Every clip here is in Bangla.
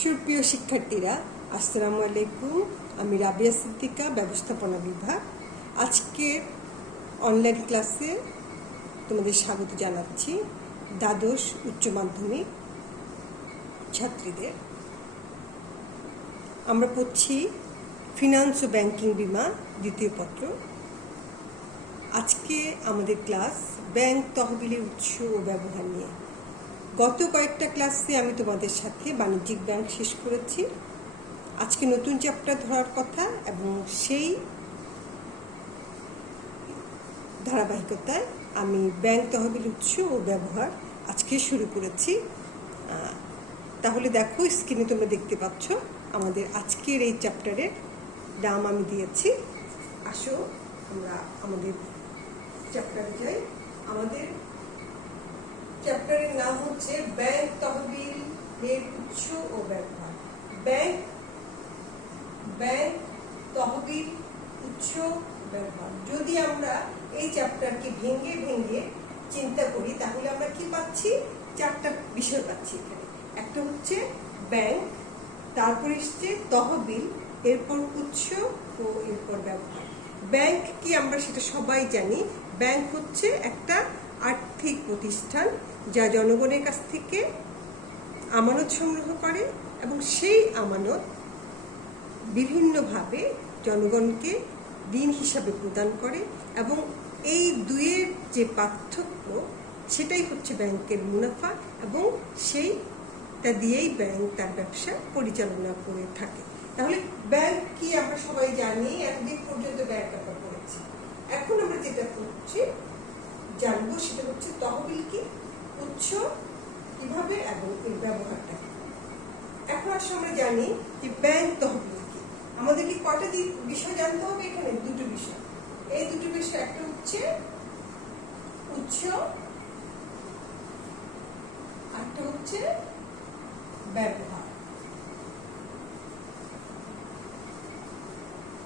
সুপ্রিয় শিক্ষার্থীরা, আসসালামু আলাইকুম। আমি রাবিয়া সিদ্দিকা, ব্যবস্থাপনা বিভাগ। আজকের অনলাইন ক্লাসে তোমাদের স্বাগত জানাচ্ছি। দ্বাদশ উচ্চ মাধ্যমিক ছাত্রীদের আমরা পড়ছি ফিনান্স ও ব্যাংকিং বিমা দ্বিতীয় পত্র। আজকে আমাদের ক্লাস ব্যাংক তহবিলের উৎস ও ব্যবহার নিয়ে। গত কয়েকটা ক্লাসে আমি তোমাদের সাথে বাণিজ্যিক ব্যাংক শেষ করেছি। আজকে নতুন চ্যাপ্টার ধরার কথা এবং সেই ধারাবাহিকতায় আমি ব্যাংক তহবিল উৎস ও ব্যবহার আজকে শুরু করেছি। তাহলে দেখো, স্ক্রিনে তোমরা দেখতে পাচ্ছ আমাদের আজকের এই চ্যাপ্টারের নাম আমি দিয়েছি। আসো আমরা আমাদের চ্যাপ্টারে যাই। আমাদের চ্যাপ্টারের নাম হচ্ছে ব্যাংক তহবিলের উৎস ও ব্যবহার। ব্যাংক তহবিল উৎস ব্যবহার। যদি আমরা এই চ্যাপ্টারকে ভেঙে ভেঙে চিন্তা করি তাহলে আমরা কি পাচ্ছি? চারটা বিষয় পাচ্ছি এখানে। একটা হচ্ছে ব্যাংক, তারপর এসছে তহবিল, এরপর উৎস ও এরপর ব্যবহার। ব্যাংক কি আমরা সেটা সবাই জানি। ব্যাংক হচ্ছে একটা আর্থিক প্রতিষ্ঠান যা জনগণের কাছ থেকে আমানত সংগ্রহ করে এবং সেই আমানত বিভিন্নভাবে জনগণকে ঋণ হিসাবে প্রদান করে এবং এই দুইয়ের যে পার্থক্য সেটাই হচ্ছে ব্যাংকের মুনাফা এবং সেইটা দিয়েই ব্যাংক তার ব্যবসা পরিচালনা করে থাকে। তাহলে ব্যাংক কি আমরা সবাই জানি, একদিন পর্যন্ত ব্যাংক আমরা পড়েছি। এখন আমরা যেটা করছি জানবো সেটা হচ্ছে তহবিল কি, উৎস কিভাবে এবং এর ব্যবহারটা কি। এখন আসলে আমরা জানি যে ব্যাংক তহবিল কি। আমাদেরকে কয়টা বিষয় জানতে হবে এখানে? দুটো বিষয়। এই দুটো বিষয় একটা হচ্ছে উৎস, একটা হচ্ছে ব্যবহার।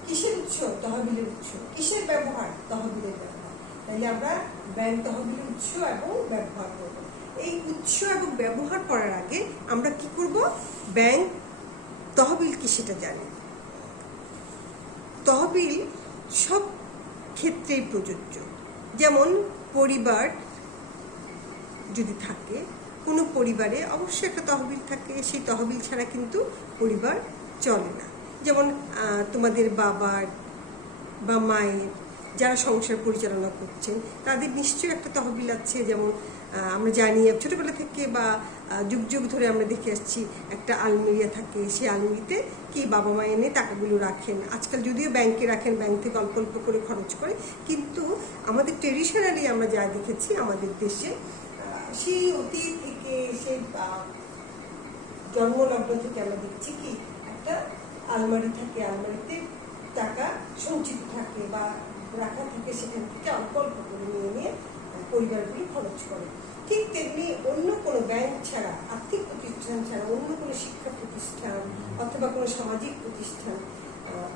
কিসের উৎস? তহবিলের উৎস। কিসের ব্যবহার? তহবিলের ব্যবহার। তাইলে আমরা ব্যাংক তহবিলের উৎস এবং ব্যবহার করব। এই উৎস এবং ব্যবহার করার আগে আমরা কি করব? ব্যাংক তহবিল কি সেটা জানি। তহবিল সব ক্ষেত্রেই প্রযোজ্য। যেমন পরিবার যদি থাকে, কোনো পরিবারে অবশ্যই একটা তহবিল থাকে। সেই তহবিল ছাড়া কিন্তু পরিবার চলে না। যেমন তোমাদের বাবার বা মায়ের যারা সংসার পরিচালনা করছেন তাদের নিশ্চয়ই একটা তহবিল আছে। যেমন আমরা জানি ছোটবেলা থেকে বা যুগ যুগ ধরে আমরা দেখে আসছি একটা আলমিরা থাকে। সেই আলমিরিতে কি বাবা মা এনে টাকাগুলো রাখেন। আজকাল যদিও ব্যাংকে রাখেন, ব্যাংক থেকে অল্প অল্প করে খরচ করে, কিন্তু আমাদের ট্রেডিশনালি আমরা যা দেখেছি আমাদের দেশে সেই অতীত থেকে, সেই জন্মলগ্ন থেকে আমরা দেখছি কি একটা আলমারি থাকে, আলমারিতে টাকা সঞ্চিত থাকে বা রাখা থাকে, সেখান থেকে অল্প অল্প করে নিয়ে নিয়ে পরিবারগুলো খরচ করে। ঠিক তেমনি অন্য কোনো ব্যাংক ছাড়া, আর্থিক প্রতিষ্ঠান ছাড়া অন্য কোনো শিক্ষা প্রতিষ্ঠান অথবা কোনো সামাজিক প্রতিষ্ঠান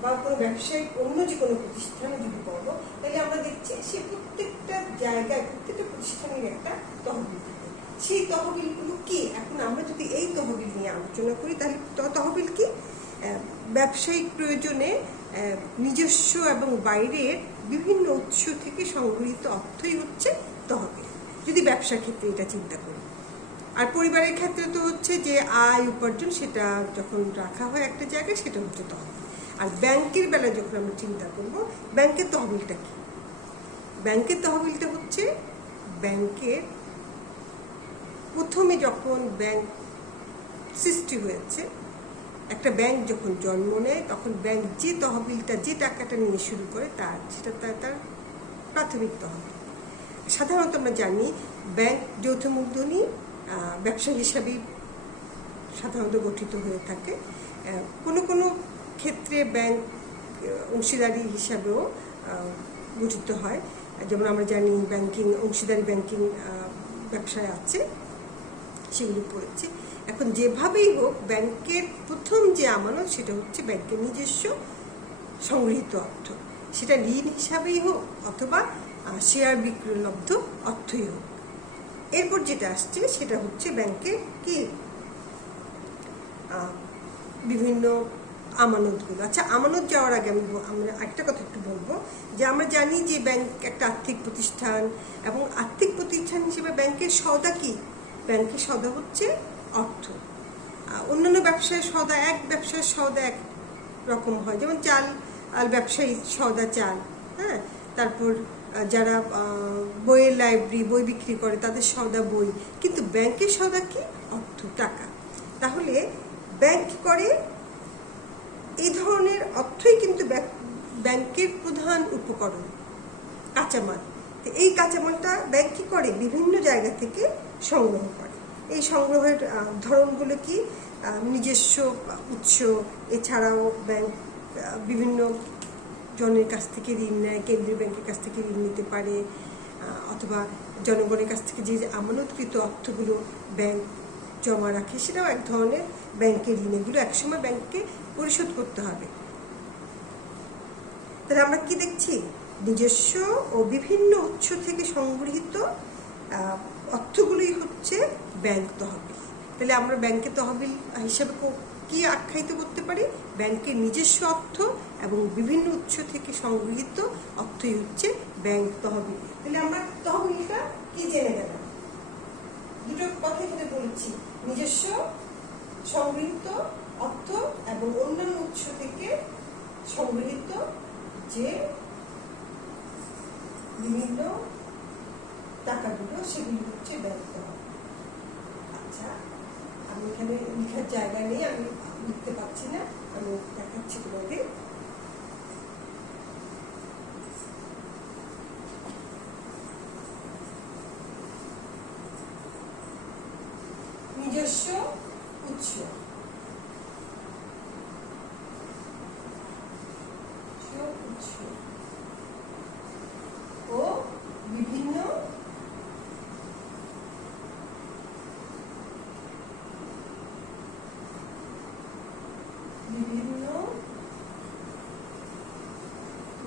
বা কোনো ব্যবসায়িক অন্য যে কোনো প্রতিষ্ঠানে যদি পড়বো, তাহলে আমরা দেখছি সে প্রত্যেকটা জায়গায়, প্রত্যেকটা প্রতিষ্ঠানের একটা তহবিল থাকে। সেই তহবিলগুলো কি? এখন আমরা যদি এই তহবিল নিয়ে আলোচনা করি তাহলে তহবিল কি? ব্যবসায়িক প্রয়োজনে নিজস্ব এবং বাইরের বিভিন্ন উৎস থেকে সংগৃহীত অর্থই হচ্ছে তহবিল, যদি ব্যবসার ক্ষেত্রে এটা চিন্তা করি। আর পরিবারের ক্ষেত্রে তো হচ্ছে যে আয় উপার্জন, সেটা যখন রাখা হয় একটা জায়গায় সেটা হচ্ছে তহবিল। আর ব্যাংকের বেলায় যখন আমরা চিন্তা করব, ব্যাংকের তহবিলটা কি? ব্যাংকের তহবিলটা হচ্ছে ব্যাংকের প্রথমে যখন ব্যাংক সৃষ্টি হয়েছে, একটা ব্যাংক যখন জন্ম নেয় তখন ব্যাংক যে তহবিলটা, যে টাকাটা নিয়ে শুরু করে সেটা তার প্রাথমিক তহবিল। সাধারণত আমরা জানি ব্যাংক যৌথ মূলধনী ব্যবসা হিসাবেই সাধারণত গঠিত হয়ে থাকে। কোনো কোনো ক্ষেত্রে ব্যাংক অংশীদারি হিসাবেও গঠিত হয়। যেমন আমরা জানি ব্যাংকিং, অংশীদারি ব্যাংকিং ব্যবসায় আছে, সেগুলো পড়েছি। এখন যেভাবেই হোক ব্যাংকের প্রথম যে আমানত সেটা হচ্ছে ব্যাংকের নিজস্ব সংগৃহীত অর্থ, সেটা ঋণ হিসাবেই হোক অথবা শেয়ার বিক্রয়লব্ধ অর্থই হোক। এরপর যেটা আসছে সেটা হচ্ছে ব্যাংকের কি বিভিন্ন আমানতগুলো। আচ্ছা, আমানত যাওয়ার আগে আমরা একটা কথা একটু বলবো যে আমরা জানি যে ব্যাংক একটা আর্থিক প্রতিষ্ঠান, এবং আর্থিক প্রতিষ্ঠান হিসেবে ব্যাংকের সওদা কি? ব্যাংকের সওদা হচ্ছে অর্থ। অন্যান্য ব্যবসায়ের সওদা, এক ব্যবসায়ের সওদা এক রকম হয়, যেমন চাল ব্যবসায়ী সওদা চাল, হ্যাঁ, তারপর যারা বইয়ের লাইব্রেরি, বই বিক্রি করে তাদের সওদা বই, কিন্তু ব্যাংকের সওদা কি? অর্থ, টাকা। তাহলে ব্যাংক করে এই ধরনের অর্থই কিন্তু ব্যাংকের প্রধান উপকরণ, কাঁচামাল। তো এই কাঁচামালটা ব্যাংক কি করে? বিভিন্ন জায়গা থেকে সংগ্রহ করে। এই সংগ্রহের ধরনগুলো কি? নিজস্ব উৎস, এছাড়াও ব্যাংক বিভিন্ন জনের কাছ থেকে ঋণ নেয়, কেন্দ্রীয় ব্যাংকের কাছ থেকে ঋণ নিতে পারে, অথবা জনগণের কাছ থেকে যে আমানতকৃত অর্থগুলো ব্যাংক জমা রাখে, সেটাও এক ধরনের ব্যাংকের ঋণ। এগুলো একসময় ব্যাংককে পরিশোধ করতে হবে। তাহলে আমরা কি দেখছি? নিজস্ব ও বিভিন্ন উৎস থেকে সংগৃহীত অর্থগুলোই হচ্ছে ব্যাংক তহবিল। তাহলে আমরা ব্যাংকের তহবিল হিসাবে কি আখ্যায়িত করতে পারি? ব্যাংকের নিজস্ব অর্থ এবং বিভিন্ন উৎস থেকে সংগৃহীত অর্থই হচ্ছে ব্যাংক তহবিল। তাহলে আমরা তহবিলটা কি জেনে গেলাম? দুটো কথা এখানে বলেছি, নিজস্ব সংগৃহীত অর্থ এবং অন্যান্য উৎস থেকে সংগৃহীত যে বিভিন্ন টাকাগুলো, সেগুলি হচ্ছে ব্যাংক তহবিল। আচ্ছা, আমি এখানে লেখার জায়গা নেই, আমি লিখতে পারছি না, আমি দেখাচ্ছি তোমাকে। নিজস্ব উৎস ও বিভিন্ন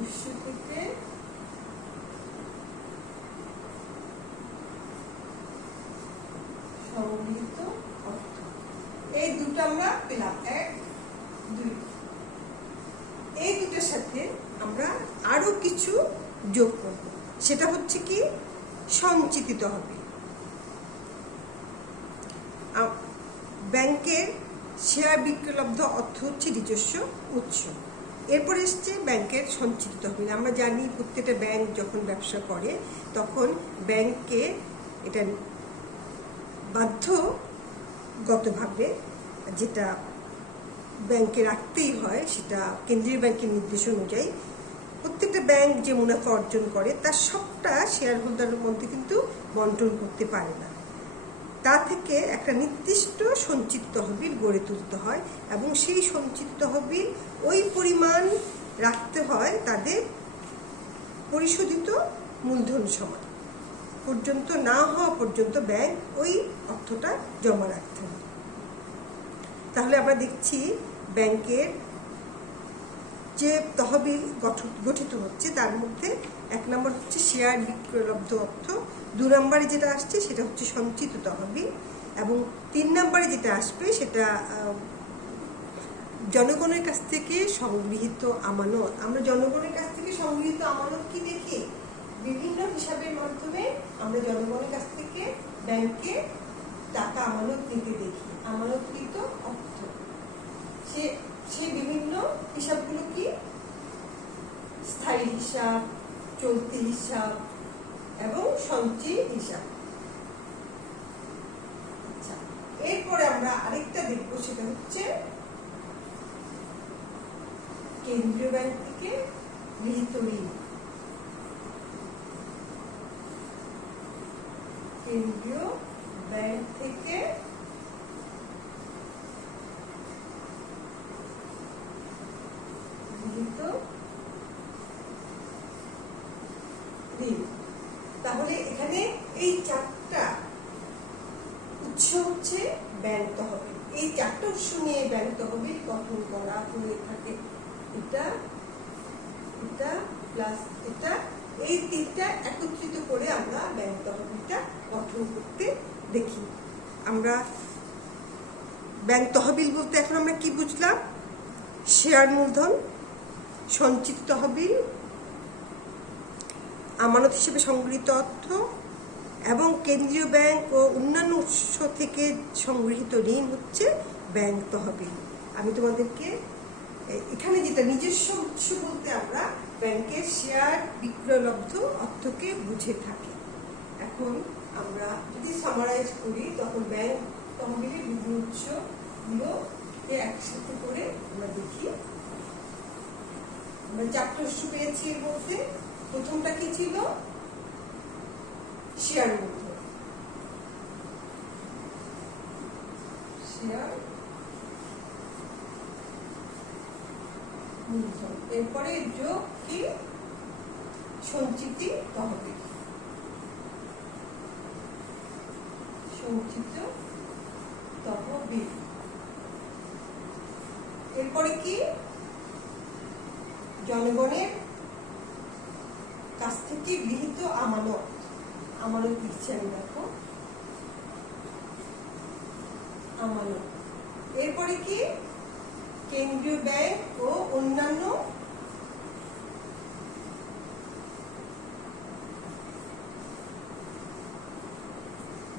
উৎস থেকে সংগৃহীত অর্থ। এই দুটো আমরা পেলাম, 1, 2। এই দুটোর সাথে আমরা আরো কিছু যোগ করব, সেটা হচ্ছে কি? সঞ্চিত তহবিল। ব্যাংকের শেয়ার বিক্রয়লব্ধ অর্থ হচ্ছে নিজস্ব উৎস। এরপর এসছে ব্যাংকের সঞ্চিত তহবিল। আমরা জানি প্রত্যেকটা ব্যাংক যখন ব্যবসা করে তখন ব্যাংকে এটা বাধ্যগতভাবে যেটা ব্যাংকে রাখতেই হয়, সেটা কেন্দ্রীয় ব্যাংকের নির্দেশ অনুযায়ী প্রত্যেকটা ব্যাংক যে মুনাফা অর্জন করে তার সবটা শেয়ার হোল্ডারের মধ্যে কিন্তু বন্টন করতে পারে না। তা থেকে একটা নির্দিষ্ট সঞ্চিত তহবিল গড়ে তুলতে হয়, এবং সেই সঞ্চিত তহবিল ওই পরিমাণ রাখতে হয় তাদের পরিশোধিত মূলধন সমান পর্যন্ত না হওয়া পর্যন্ত ব্যাংক ওই অর্থটা জমা রাখতে হয়। তাহলে আমরা দেখছি ব্যাংকের যে তহবিল গঠিত হচ্ছে তার মধ্যে 1 নম্বর হচ্ছে শেয়ার বিক্রয়লব্ধ অর্থ, 2 নম্বরে যেটা আসছে সেটা হচ্ছে সঞ্চিত তহবিল, এবং 3 নম্বরে যেটা আসবে সেটা জনগণের কাছ থেকে সংগৃহীত আমানত। আমরা জনগণের কাছ থেকে সংগৃহীত আমানত কি দেখি? বিভিন্ন হিসাবের মাধ্যমে আমরা জনগণের কাছ থেকে ব্যাংকে টাকা আমানত নিতে দেখি, আমানতকৃত অর্থ। সে বিভিন্ন হিসাবগুলো কি? স্থায়ী হিসাব, চলতি হিসাব এবং সঞ্চয়ী হিসাব। আচ্ছা, এরপরে আমরা আরেকটা দেখব, সেটা হচ্ছে কেন্দ্রীয় ব্যাংক থেকে গৃহীত ঋণ। কেন্দ্রীয় ব্যাংক থেকে গৃহীত ঋণ। তাহলে এখানে এই 4টা উৎস হচ্ছে ব্যাংক তহবিল। এই 4টা উৎস নিয়ে ব্যাংক তহবিল গঠন করা হয়ে থাকে। এটা প্লাস এটা, এই 3টা একত্রিত করে আমরা ব্যাংক তহবিলটা গঠন করতে দেখি। আমরা ব্যাংক তহবিল বলতে এখন আমরা কি বুঝলাম? শেয়ার মূলধন, সঞ্চিত তহবিল, আমানত হিসেবে সংগৃহীত অর্থ এবং কেন্দ্রীয় ব্যাংক ও অন্যান্য উৎস থেকে সংগৃহীত ঋণ হচ্ছে ব্যাংক তহবিল। আমি তোমাদেরকে এখানে যেটা নিজস্ব উৎস বলতে আমরা ব্যাংকের শেয়ার বিক্রয়লব্ধ অর্থকে বুঝে থাকি। এখন আমরা যদি সামারাইজ করি তখন ব্যাংক তহবিলের বিভিন্ন উৎসগুলোকে একসাথে করে আমরা দেখি। আমরা চারটে উৎস পেয়েছি। এর মধ্যে প্রথমটা কি ছিল? শেয়ার মূলধন। শেয়ার মূলধন। এরপরে যোগ কি? সঞ্চিতি তহবিল। সঞ্চিত তহবিল। এরপরে কি? জনগণের কাছ থেকে গৃহীত আমানত। আমানত দিচ্ছে আমি, দেখো আমানত। এরপরে কি? কেন্দ্রীয় ব্যাংক ও অন্যান্য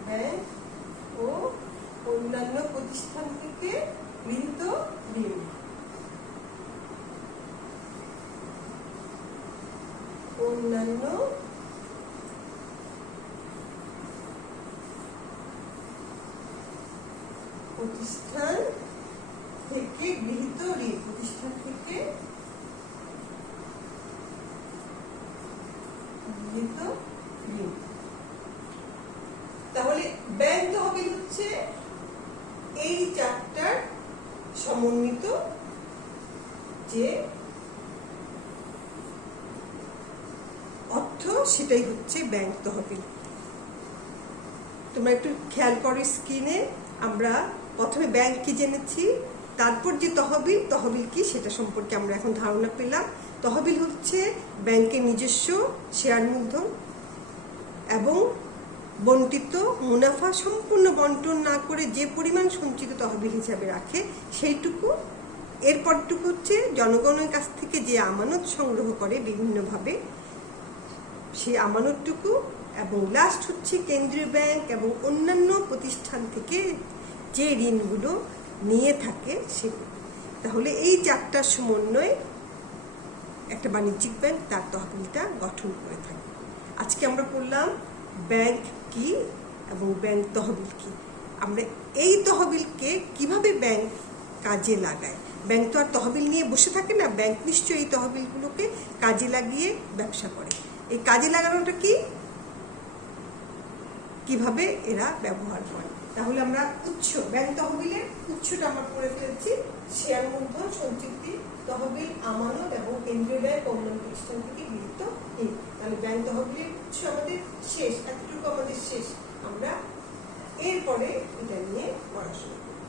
ব্যাংক ও অন্যান্য প্রতিষ্ঠান থেকে গৃহীত ঋণ। অন্যান্য প্রতিষ্ঠান থেকে গৃহীত ঋণ। প্রতিষ্ঠান থেকে গৃহীত ঋণ। তাহলে ব্যাংক তহবিল হচ্ছে এই চারটার সমন্বিত যে অর্থ, সেটাই হচ্ছে ব্যাংক তহবিল। তোমরা একটু খেয়াল করো স্ক্রিনে, আমরা প্রথমে ব্যাংক কি জেনেছি, তারপর যে তহবিল, তহবিল কি সেটা সম্পর্কে আমরা এখন ধারণা পেলাম। তহবিল হচ্ছে ব্যাংকের নিজস্ব শেয়ার মূলধন এবং বন্টিত মুনাফা সম্পূর্ণ বন্টন না করে যে পরিমাণ সঞ্চিত তহবিল হিসাবে রাখে সেইটুকু। এরপরটুকু হচ্ছে জনগণের কাছ থেকে যে আমানত সংগ্রহ করে বিভিন্নভাবে, সেই আমানতটুকু। এবং লাস্ট হচ্ছে কেন্দ্রীয় ব্যাংক এবং অন্যান্য প্রতিষ্ঠান থেকে যে ঋণগুলো নিয়ে থাকে সেগুলো। তাহলে এই চারটার সমন্বয়ে একটা বাণিজ্যিক ব্যাংক তার তহবিলটা গঠন করে থাকে। আজকে আমরা পড়লাম ব্যাংক কি এবং ব্যাংক তহবিল কি। আমরা এই তহবিলকে কিভাবে ব্যাংক কাজে লাগায়। ব্যাংক তো আর তহবিল নিয়ে বসে থাকে না, ব্যাংক নিশ্চয়ই এই তহবিলগুলোকে কাজে লাগিয়ে ব্যবসা করে। এই কাজে লাগানোটা কি, কিভাবে এরা ব্যবহার করে। তাহলে আমরা উৎস, ব্যাংক তহবিলের উৎসটা আমরা পড়ে ফেলছি। শেয়ার মূলধন, সঞ্চিতি তহবিল, আমানত এবং কেন্দ্রীয় ব্যাংক অন্যান্য প্রতিষ্ঠান থেকে গৃহীত ঋণ। তাহলে ব্যাংক তহবিলের উৎস আমাদের শেষ, এতটুকু আমাদের শেষ। আমরা এরপরে এটা নিয়ে পড়াশোনা করব।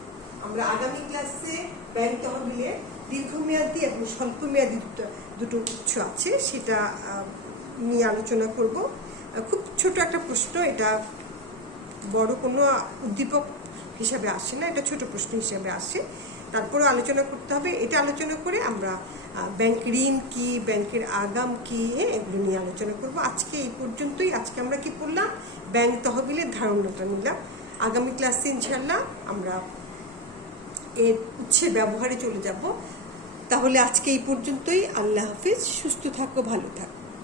আমরা আগামী ক্লাসে ব্যাংক তহবিলের দীর্ঘমেয়াদী এবং স্বল্পমেয়াদী দুটো উৎস আছে, সেটা নিয়ে আলোচনা করব। খুব ছোট একটা প্রশ্ন, এটা বড় কোনো উদ্দীপক হিসাবে আসে না, এটা ছোট প্রশ্ন হিসাবে আসে। তারপরে আলোচনা করতে হবে। এটা আলোচনা করে আমরা ব্যাংক ঋণ কি, ব্যাংকের আগাম কি, এগুলো নিয়ে আলোচনা করব। আজকে এই পর্যন্তই। আজকে আমরা কি পড়লাম? ব্যাংক তহবিলের ধারণাটা নিলাম। আগামী ক্লাসে ইনশাল্লাহ আমরা এর উৎসের ব্যবহারে চলে যাব। তাহলে আজকে এই পর্যন্তই। আল্লাহ হাফিজ। সুস্থ থাকো, ভালো থাকো।